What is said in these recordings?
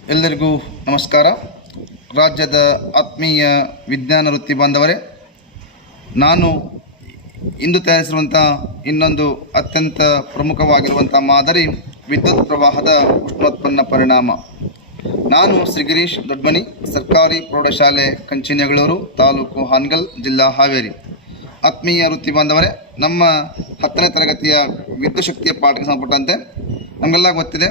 ಎಲ್ಲರಿಗೂ ನಮಸ್ಕಾರ. ರಾಜ್ಯದ ಆತ್ಮೀಯ ವಿಜ್ಞಾನ ವೃತ್ತಿ ಬಾಂಧವರೇ, ನಾನು ಇಂದು ತಯಾರಿಸಿರುವಂಥ ಇನ್ನೊಂದು ಅತ್ಯಂತ ಪ್ರಮುಖವಾಗಿರುವಂಥ ಮಾದರಿ ವಿದ್ಯುತ್ ಪ್ರವಾಹದ ಉಷ್ಣೋತ್ಪನ್ನ ಪರಿಣಾಮ. ನಾನು ಶ್ರೀ ಗಿರೀಶ್ ದೊಡ್ಮನಿ, ಸರ್ಕಾರಿ ಪ್ರೌಢಶಾಲೆ ಕಂಚಿನಗಳೂರು, ತಾಲೂಕು ಹಾನಗಲ್, ಜಿಲ್ಲಾ ಹಾವೇರಿ. ಆತ್ಮೀಯ ವೃತ್ತಿ ಬಾಂಧವರೇ, ನಮ್ಮ 10ನೇ ತರಗತಿಯ ವಿದ್ಯುತ್ ಶಕ್ತಿಯ ಪಾಠಕ್ಕೆ ಸಂಬಂಧಪಟ್ಟಂತೆ ನಮಗೆಲ್ಲ ಗೊತ್ತಿದೆ,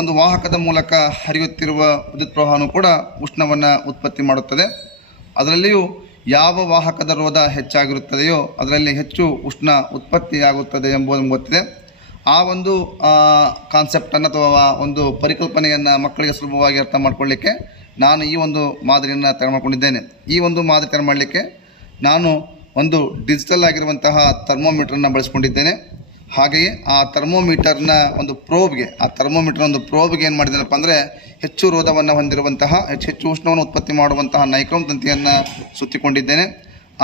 ಒಂದು ವಾಹಕದ ಮೂಲಕ ಹರಿಯುತ್ತಿರುವ ವಿದ್ಯುತ್ ಪ್ರವಾಹನೂ ಕೂಡ ಉಷ್ಣವನ್ನು ಉತ್ಪತ್ತಿ ಮಾಡುತ್ತದೆ. ಅದರಲ್ಲಿಯೂ ಯಾವ ವಾಹಕದ ರೋಧ ಹೆಚ್ಚಾಗಿರುತ್ತದೆಯೋ ಅದರಲ್ಲಿ ಹೆಚ್ಚು ಉಷ್ಣ ಉತ್ಪತ್ತಿಯಾಗುತ್ತದೆ ಎಂಬುದು ಗೊತ್ತಿದೆ. ಆ ಒಂದು ಕಾನ್ಸೆಪ್ಟನ್ನು ಅಥವಾ ಒಂದು ಪರಿಕಲ್ಪನೆಯನ್ನು ಮಕ್ಕಳಿಗೆ ಸುಲಭವಾಗಿ ಅರ್ಥ ಮಾಡಿಕೊಳ್ಳಿಕ್ಕೆ ನಾನು ಈ ಒಂದು ಮಾದರಿಯನ್ನು ತಯಾರು ಮಾಡಿಕೊಂಡಿದ್ದೇನೆ. ಈ ಒಂದು ಮಾದರಿ ತಯಾರು ಮಾಡಲಿಕ್ಕೆ ನಾನು ಒಂದು ಡಿಜಿಟಲ್ ಆಗಿರುವಂತಹ ಥರ್ಮೋಮೀಟ್ರನ್ನು ಬಳಸ್ಕೊಂಡಿದ್ದೇನೆ. ಹಾಗೆಯೇ ಆ ಥರ್ಮೋಮೀಟರ್ನ ಒಂದು ಪ್ರೋಬ್ಗೆ ಏನು ಮಾಡಿದ್ದೇನಪ್ಪ ಅಂದರೆ, ಹೆಚ್ಚು ರೋಧವನ್ನು ಹೊಂದಿರುವಂತಹ ಹೆಚ್ಚು ಉಷ್ಣವನ್ನು ಉತ್ಪತ್ತಿ ಮಾಡುವಂತಹ ನೈಕ್ರೋಮ್ ತಂತಿಯನ್ನು ಸುತ್ತಿಕೊಂಡಿದ್ದೇನೆ.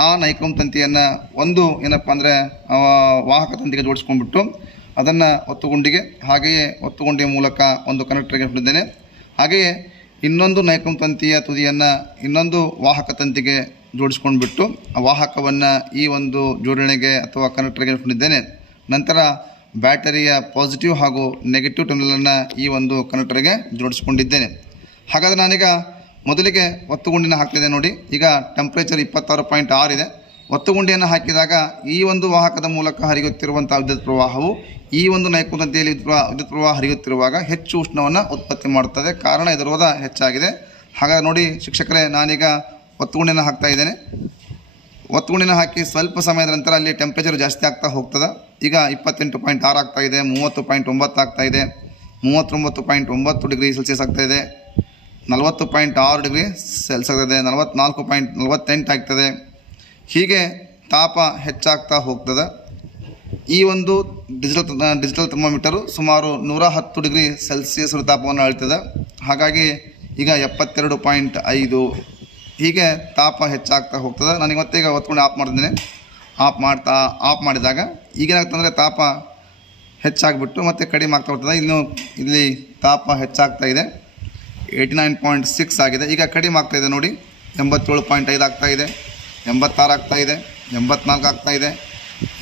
ಆ ನೈಕ್ರೋಮ್ ತಂತಿಯನ್ನು ಒಂದು ಏನಪ್ಪ ಅಂದರೆ ವಾಹಕ ತಂತಿಗೆ ಜೋಡಿಸ್ಕೊಂಡ್ಬಿಟ್ಟು ಅದನ್ನು ಒತ್ತುಗುಂಡಿಗೆ, ಹಾಗೆಯೇ ಒತ್ತುಗುಂಡಿಯ ಮೂಲಕ ಒಂದು ಕನೆಕ್ಟರ್ಗೆ ಇಟ್ಟಿದ್ದೇನೆ. ಹಾಗೆಯೇ ಇನ್ನೊಂದು ನೈಕ್ರೋಮ್ ತಂತಿಯ ತುದಿಯನ್ನು ಇನ್ನೊಂದು ವಾಹಕ ತಂತಿಗೆ ಜೋಡಿಸ್ಕೊಂಡ್ಬಿಟ್ಟು ಆ ವಾಹಕವನ್ನು ಈ ಒಂದು ಜೋಡಣೆಗೆ ಅಥವಾ ಕನೆಕ್ಟರ್ಗೆ ಇಟ್ಕೊಂಡಿದ್ದೇನೆ. ನಂತರ ಬ್ಯಾಟರಿಯ ಪಾಸಿಟಿವ್ ಹಾಗೂ ನೆಗೆಟಿವ್ ಟರ್ಮಿನಲನ್ನು ಈ ಒಂದು ಕನೆಕ್ಟರ್ಗೆ ಜೋಡಿಸ್ಕೊಂಡಿದ್ದೇನೆ. ಹಾಗಾದರೆ ನಾನೀಗ ಮೊದಲಿಗೆ ಒತ್ತುಗುಂಡಿನ ಹಾಕ್ತಿದ್ದೆ ನೋಡಿ. ಈಗ ಟೆಂಪ್ರೇಚರ್ 26.6 ಇದೆ. ಒತ್ತುಗುಂಡಿಯನ್ನು ಹಾಕಿದಾಗ ಈ ಒಂದು ವಾಹಕದ ಮೂಲಕ ಹರಿಯುತ್ತಿರುವಂಥ ವಿದ್ಯುತ್ ಪ್ರವಾಹವು ಈ ಒಂದು ನೈಕ್ರೋಮ್ ತಂತಿಯಲ್ಲಿ ವಿದ್ಯುತ್ ಪ್ರವಾಹ ಹರಿಯುತ್ತಿರುವಾಗ ಹೆಚ್ಚು ಉಷ್ಣವನ್ನು ಉತ್ಪತ್ತಿ ಮಾಡುತ್ತದೆ. ಕಾರಣ ಇದರ ರೋಧ ಹೆಚ್ಚಾಗಿದೆ. ಹಾಗಾದರೆ ನೋಡಿ ಶಿಕ್ಷಕರೇ, ನಾನೀಗ ಒತ್ತುಗುಂಡಿನ ಹಾಕ್ತಾ ಇದ್ದೇನೆ. ಒತ್ತುಗುಂಡಿನ ಹಾಕಿ ಸ್ವಲ್ಪ ಸಮಯದ ನಂತರ ಅಲ್ಲಿ ಟೆಂಪ್ರೇಚರ್ ಜಾಸ್ತಿ ಆಗ್ತಾ ಹೋಗ್ತದೆ. ಈಗ 28.6 ಆಗ್ತಾಯಿದೆ, 30.9 ಆಗ್ತಾಯಿದೆ, 39.9 ಡಿಗ್ರಿ ಸೆಲ್ಸಿಯಸ್ ಆಗ್ತಾಯಿದೆ, 40.6 ಡಿಗ್ರಿ ಸೆಲ್ಸಿಯಸ್ ಆಗ್ತದೆ, 44.48 ಆಗ್ತದೆ. ಹೀಗೆ ತಾಪ ಹೆಚ್ಚಾಗ್ತಾ ಹೋಗ್ತದೆ. ಈ ಒಂದು ಡಿಜಿಟಲ್ ಥರ್ಮೋಮೀಟರು ಸುಮಾರು 110 ಡಿಗ್ರಿ ಸೆಲ್ಸಿಯಸ್ ತಾಪವನ್ನು ಅಳಿತದೆ. ಹಾಗಾಗಿ ಈಗ 72.5 ಹೀಗೆ ತಾಪ ಹೆಚ್ಚಾಗ್ತಾ ಹೋಗ್ತದೆ. ನಾನು ಇವತ್ತೀಗ ಒತ್ಕೊಂಡು ಆಫ್ ಮಾಡಿದ್ದೇನೆ. ಆಫ್ ಮಾಡಿದಾಗ ಈಗೇನಾಗ್ತಂದರೆ ತಾಪ ಹೆಚ್ಚಾಗಿಬಿಟ್ಟು ಮತ್ತೆ ಕಡಿಮೆ ಆಗ್ತಾ ಹೋಗ್ತದೆ. ಇಲ್ಲಿ ತಾಪ ಹೆಚ್ಚಾಗ್ತಾ ಇದೆ, 89.6 ಆಗಿದೆ. ಈಗ ಕಡಿಮೆ ಆಗ್ತಾಯಿದೆ ನೋಡಿ, 87.5 ಆಗ್ತಾಯಿದೆ, 86 ಆಗ್ತಾಯಿದೆ, 84 ಆಗ್ತಾಯಿದೆ,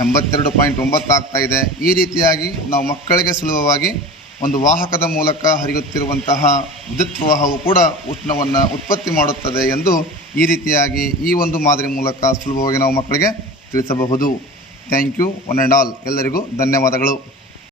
82.9 ಆಗ್ತಾಯಿದೆ. ಈ ರೀತಿಯಾಗಿ ನಾವು ಮಕ್ಕಳಿಗೆ ಸುಲಭವಾಗಿ ಒಂದು ವಾಹಕದ ಮೂಲಕ ಹರಿಯುತ್ತಿರುವಂತಹ ವಿದ್ಯುತ್ ಪ್ರವಾಹವು ಕೂಡ ಉಷ್ಣವನ್ನು ಉತ್ಪತ್ತಿ ಮಾಡುತ್ತದೆ ಎಂದು ಈ ರೀತಿಯಾಗಿ ಈ ಒಂದು ಮಾದರಿ ಮೂಲಕ ಸುಲಭವಾಗಿ ನಾವು ಮಕ್ಕಳಿಗೆ ತಿಳಿಸಬಹುದು. Thank you one and all. ಎಲ್ಲರಿಗೂ ಧನ್ಯವಾದಗಳು.